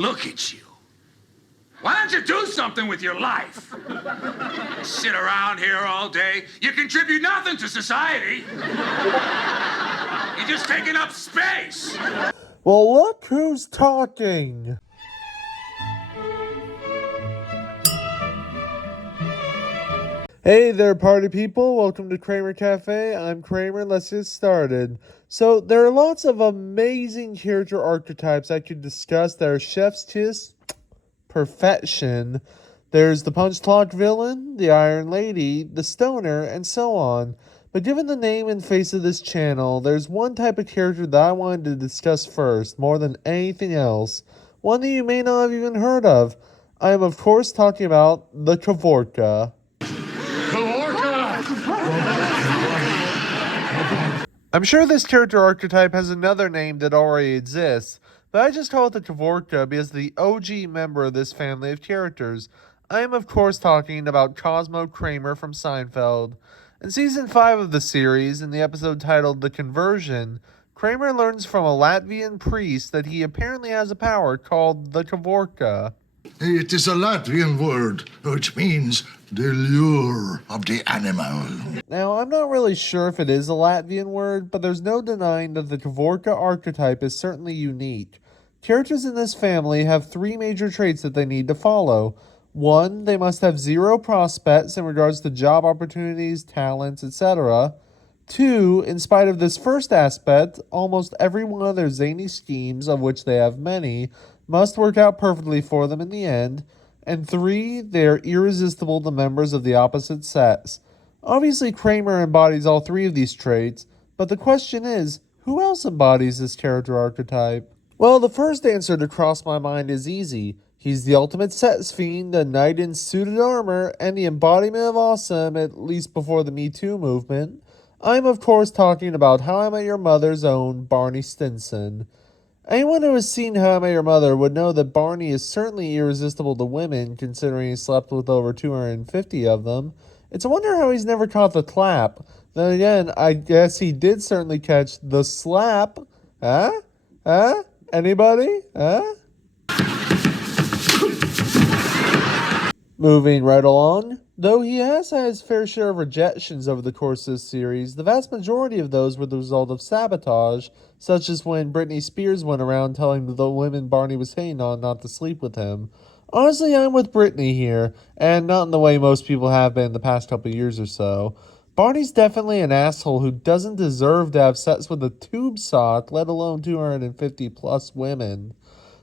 Look at you. Why don't you do something with your life? Sit around here all day. You contribute nothing to society. You're just taking up space. Well, look who's talking. Hey there, party people. Welcome to Kramer Cafe. I'm Kramer. Let's get started. So, there are lots of amazing character archetypes I could discuss that are chef's kiss perfection. There's the punch clock villain, the Iron Lady, the stoner, and so on. But given the name and face of this channel, there's one type of character that I wanted to discuss first, more than anything else. One that you may not have even heard of. I am, of course, talking about the Kavorka. I'm sure this character archetype has another name that already exists, but I just call it the Kavorka because the OG member of this family of characters. I am of course talking about Cosmo Kramer from Seinfeld. In season 5 of the series, in the episode titled The Conversion, Kramer learns from a Latvian priest that he apparently has a power called the Kavorka. It is a Latvian word, which means the lure of the animal. Now, I'm not really sure if it is a Latvian word, but there's no denying that the Kavorka archetype is certainly unique. Characters in this family have three major traits that they need to follow. 1, they must have zero prospects in regards to job opportunities, talents, etc. 2, in spite of this first aspect, almost every one of their zany schemes, of which they have many, must work out perfectly for them in the end. And 3, they are irresistible to members of the opposite sex. Obviously, Kramer embodies all three of these traits, but the question is, who else embodies this character archetype? Well, the first answer to cross my mind is easy. He's the ultimate sex fiend, a knight in suited armor, and the embodiment of awesome, at least before the Me Too movement. I'm, of course, talking about How I Met Your Mother's own Barney Stinson. Anyone who has seen How I Met Your Mother would know that Barney is certainly irresistible to women, considering he slept with over 250 of them. It's a wonder how he's never caught the clap. Then again, I guess he did certainly catch the slap. Huh? Huh? Anybody? Huh? Moving right along. Though he has had his fair share of rejections over the course of this series, the vast majority of those were the result of sabotage, such as when Britney Spears went around telling the women Barney was hitting on not to sleep with him. Honestly, I'm with Britney here, and not in the way most people have been in the past couple years or so. Barney's definitely an asshole who doesn't deserve to have sex with a tube sock, let alone 250 plus women.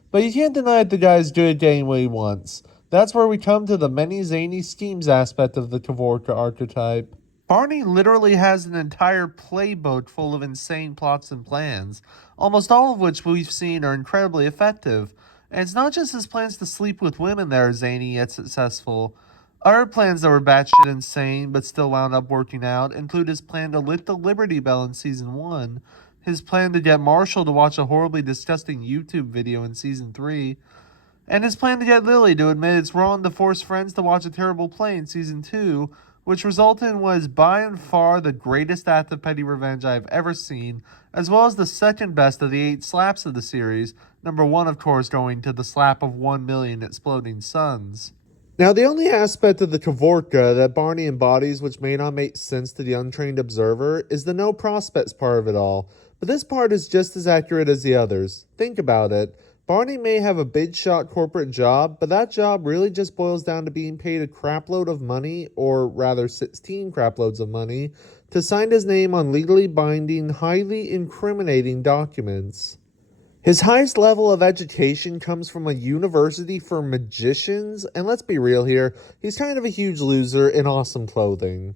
But you can't deny that the guy's good at getting what he wants. That's where we come to the many zany schemes aspect of the Kavorka archetype. Barney literally has an entire playbook full of insane plots and plans, almost all of which we've seen are incredibly effective. And it's not just his plans to sleep with women that are zany yet successful. Other plans that were batshit insane but still wound up working out include his plan to lift the Liberty Bell in Season 1, his plan to get Marshall to watch a horribly disgusting YouTube video in Season 3, and his plan to get Lily to admit it's wrong to force friends to watch a terrible play in Season 2, which resulted in what is by and far the greatest act of petty revenge I have ever seen, as well as the second best of the 8 slaps of the series, number 1 of course going to the slap of 1 million exploding suns. Now, the only aspect of the Kavorka that Barney embodies which may not make sense to the untrained observer is the no prospects part of it all, but this part is just as accurate as the others. Think about it. Barney may have a big-shot corporate job, but that job really just boils down to being paid a crapload of money, or rather 16 craploads of money, to sign his name on legally binding, highly incriminating documents. His highest level of education comes from a university for magicians, and let's be real here, he's kind of a huge loser in awesome clothing.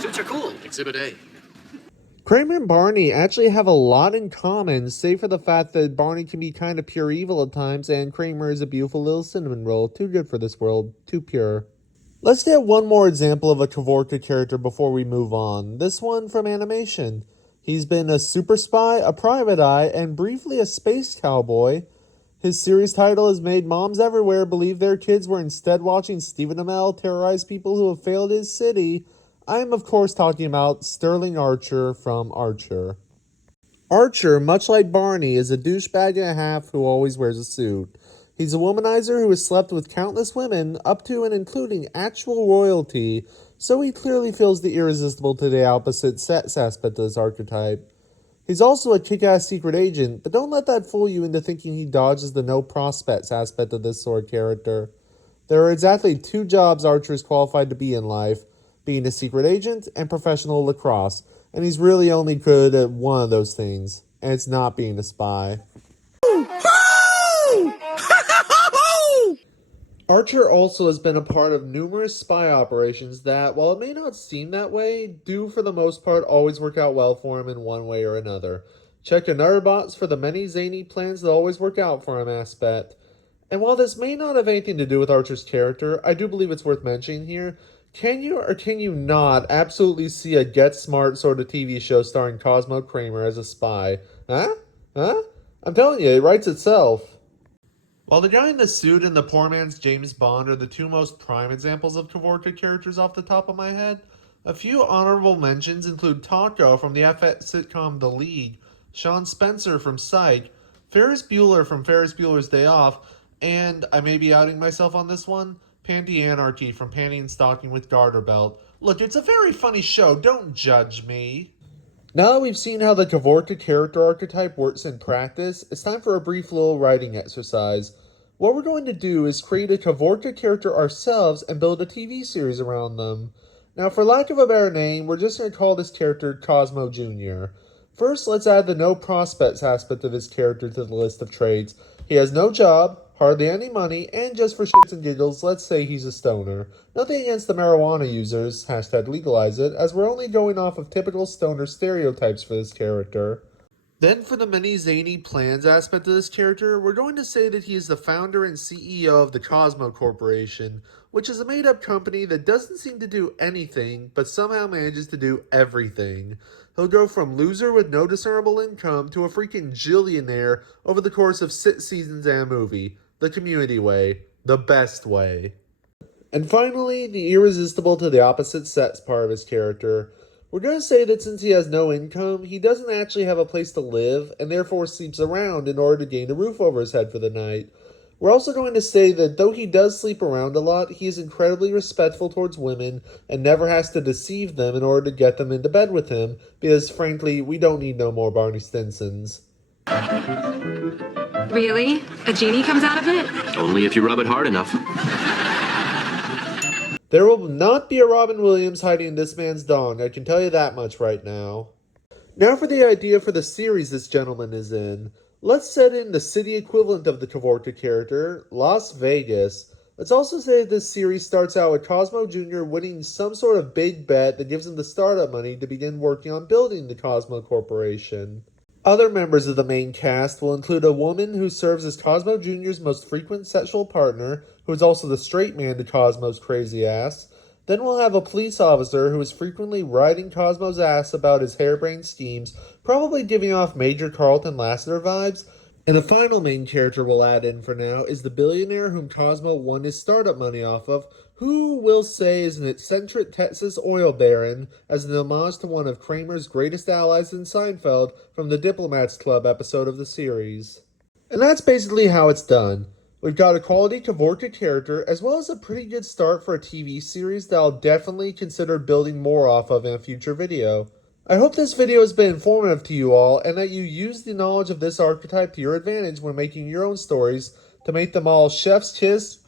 Suits are cool. Exhibit A. Kramer and Barney actually have a lot in common, save for the fact that Barney can be kind of pure evil at times, and Kramer is a beautiful little cinnamon roll, too good for this world, too pure. Let's get one more example of a Kavorka character before we move on, this one from animation. He's been a super spy, a private eye, and briefly a space cowboy. His series title has made moms everywhere believe their kids were instead watching Stephen Amell terrorize people who have failed his city. I am, of course, talking about Sterling Archer from Archer. Archer, much like Barney, is a douchebag and a half who always wears a suit. He's a womanizer who has slept with countless women, up to and including actual royalty, so he clearly feels the irresistible to the opposite sex aspect of this archetype. He's also a kick-ass secret agent, but don't let that fool you into thinking he dodges the no prospects aspect of this sort of character. There are exactly two jobs Archer is qualified to be in life, being a secret agent and professional lacrosse, and he's really only good at one of those things, and it's not being a spy. Archer also has been a part of numerous spy operations that, while it may not seem that way, do for the most part always work out well for him in one way or another. Check another box for the many zany plans that always work out for him aspect. And while this may not have anything to do with Archer's character, I do believe it's worth mentioning here. Can you or can you not absolutely see a Get Smart sort of TV show starring Cosmo Kramer as a spy? Huh? I'm telling you, it writes itself. While the guy in the suit and the poor man's James Bond are the two most prime examples of Kavorka characters off the top of my head, a few honorable mentions include Taco from the FX sitcom The League, Sean Spencer from Psych, Ferris Bueller from Ferris Bueller's Day Off, and, I may be outing myself on this one, Panty Anarchy from Panty and Stocking with Garter Belt. Look, it's a very funny show, don't judge me. Now that we've seen how the Kavorka character archetype works in practice, it's time for a brief little writing exercise. What we're going to do is create a Kavorka character ourselves and build a TV series around them. Now, for lack of a better name, we're just going to call this character Cosmo Jr. First, let's add the no prospects aspect of his character to the list of traits. He has no job, hardly any money, and just for shits and giggles, let's say he's a stoner. Nothing against the marijuana users, hashtag legalize it, as we're only going off of typical stoner stereotypes for this character. Then for the many zany plans aspect of this character, we're going to say that he is the founder and CEO of the Cosmo Corporation, which is a made-up company that doesn't seem to do anything, but somehow manages to do everything. He'll go from loser with no discernible income to a freaking jillionaire over the course of 6 seasons and a movie. The community way. The best way. And finally, the irresistible to the opposite sex part of his character. We're going to say that since he has no income, he doesn't actually have a place to live, and therefore sleeps around in order to gain a roof over his head for the night. We're also going to say that though he does sleep around a lot, he is incredibly respectful towards women, and never has to deceive them in order to get them into bed with him, because frankly, we don't need no more Barney Stinsons. Really? A genie comes out of it? Only if you rub it hard enough. There will not be a Robin Williams hiding in this man's dong, I can tell you that much right now. Now for the idea for the series this gentleman is in. Let's set in the city equivalent of the Kavorka character, Las Vegas. Let's also say that this series starts out with Cosmo Jr. winning some sort of big bet that gives him the startup money to begin working on building the Cosmo Corporation. Other members of the main cast will include a woman who serves as Cosmo Jr.'s most frequent sexual partner, who is also the straight man to Cosmo's crazy ass. Then we'll have a police officer who is frequently riding Cosmo's ass about his harebrained schemes, probably giving off Major Carlton Lassiter vibes. And the final main character we'll add in for now is the billionaire whom Cosmo won his startup money off of, who we'll say is an eccentric Texas oil baron, as an homage to one of Kramer's greatest allies in Seinfeld from the Diplomats Club episode of the series. And that's basically how it's done. We've got a quality Kavorka character, as well as a pretty good start for a TV series that I'll definitely consider building more off of in a future video. I hope this video has been informative to you all, and that you use the knowledge of this archetype to your advantage when making your own stories to make them all chef's kiss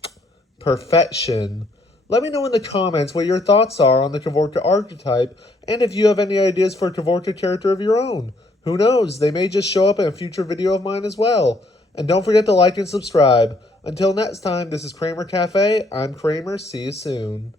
perfection. Let me know in the comments what your thoughts are on the Kavorka archetype, and if you have any ideas for a Kavorka character of your own. Who knows, they may just show up in a future video of mine as well. And don't forget to like and subscribe. Until next time, this is Kramer Cafe. I'm Kramer. See you soon.